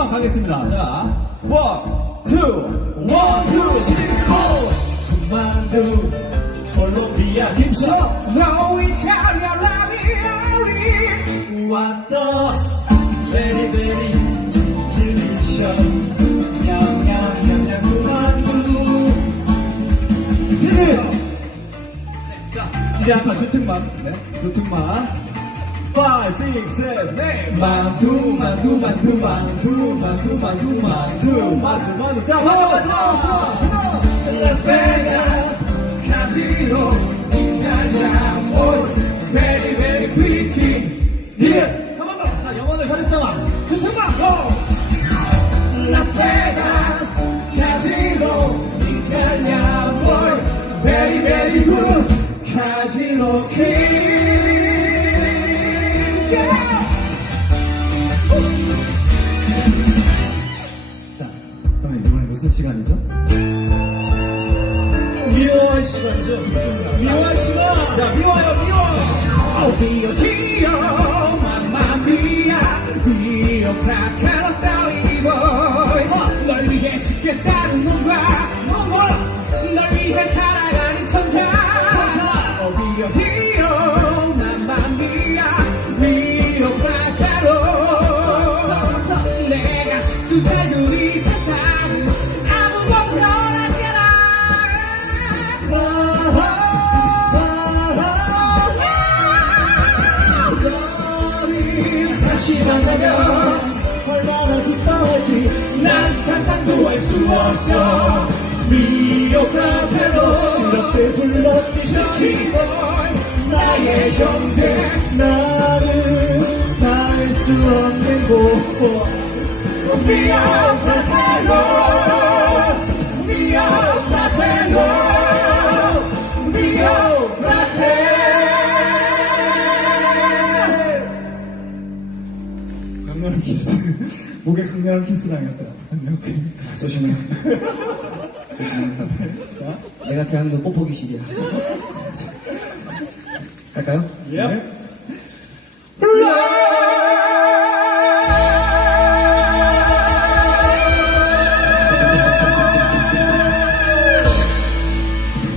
음악 가겠습니다. 자, 원, 투, 원, 투, 쓰리, 포. 만두 콜롬비아 김치 it can't be 왔다 베리 베리 딜리셔스 이제 아까 두 팀만, 네, 두 팀만. 5, 6, 7, 8. 만두, 만두, 만두, 만두, 만두, 만두, 만두, 만두, 만두. 자, 맞아, 맞아, 맞아. 라스베가스, 카지노, 이탈리아, 올, 베리, 베리, 프리티. 예! 한번 더. 자, 영혼을 가졌다만. 두 팀만, 고! 라스베가스, 카지노, 이탈리아, 올, 베리, 베리, 굿, 카지노, 킹. 시간이죠? 미워할 시간이죠? 미워할 시간! 야, 미워요, 미워! Oh, dear, dear, mamma mia, mio fratello sta vivo. 널 위해 죽겠다는 건가? 너 뭐라? 널 위해 살아가는 천사. 천사! Oh, dear, dear, mamma mia, mio fratello. 내가 죽고 살고 만나면 얼마나 기뻐할지. 난 상상도 할 수 없어 미오카페로 이렇게 불렀지 지치볼 나의 형제 나는 닿을 수 없는 곳. 미오 강렬한 키스 목에 강렬한 키스 당했어요 조심해. 자, 내가 대한민국 뽀뽀기실이야. 자, 갈까요? 예.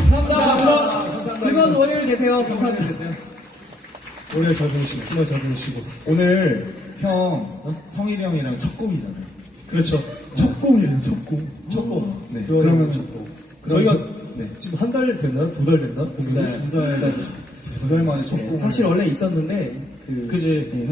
감사합니다 즐거운 월요일 되세요. 감사합니다. 올해 적응시고 올해 적응시고 오늘 형 어? 성일이 형이랑 첫 공이잖아요 그렇죠 첫 공이에요 첫 공 첫 공 네 그러면 첫공 저희가 네 지금 한 달 됐나요? 두달 됐나? 달. 두달두 달 만에 첫 공 사실 원래 있었는데 그 그지. 네,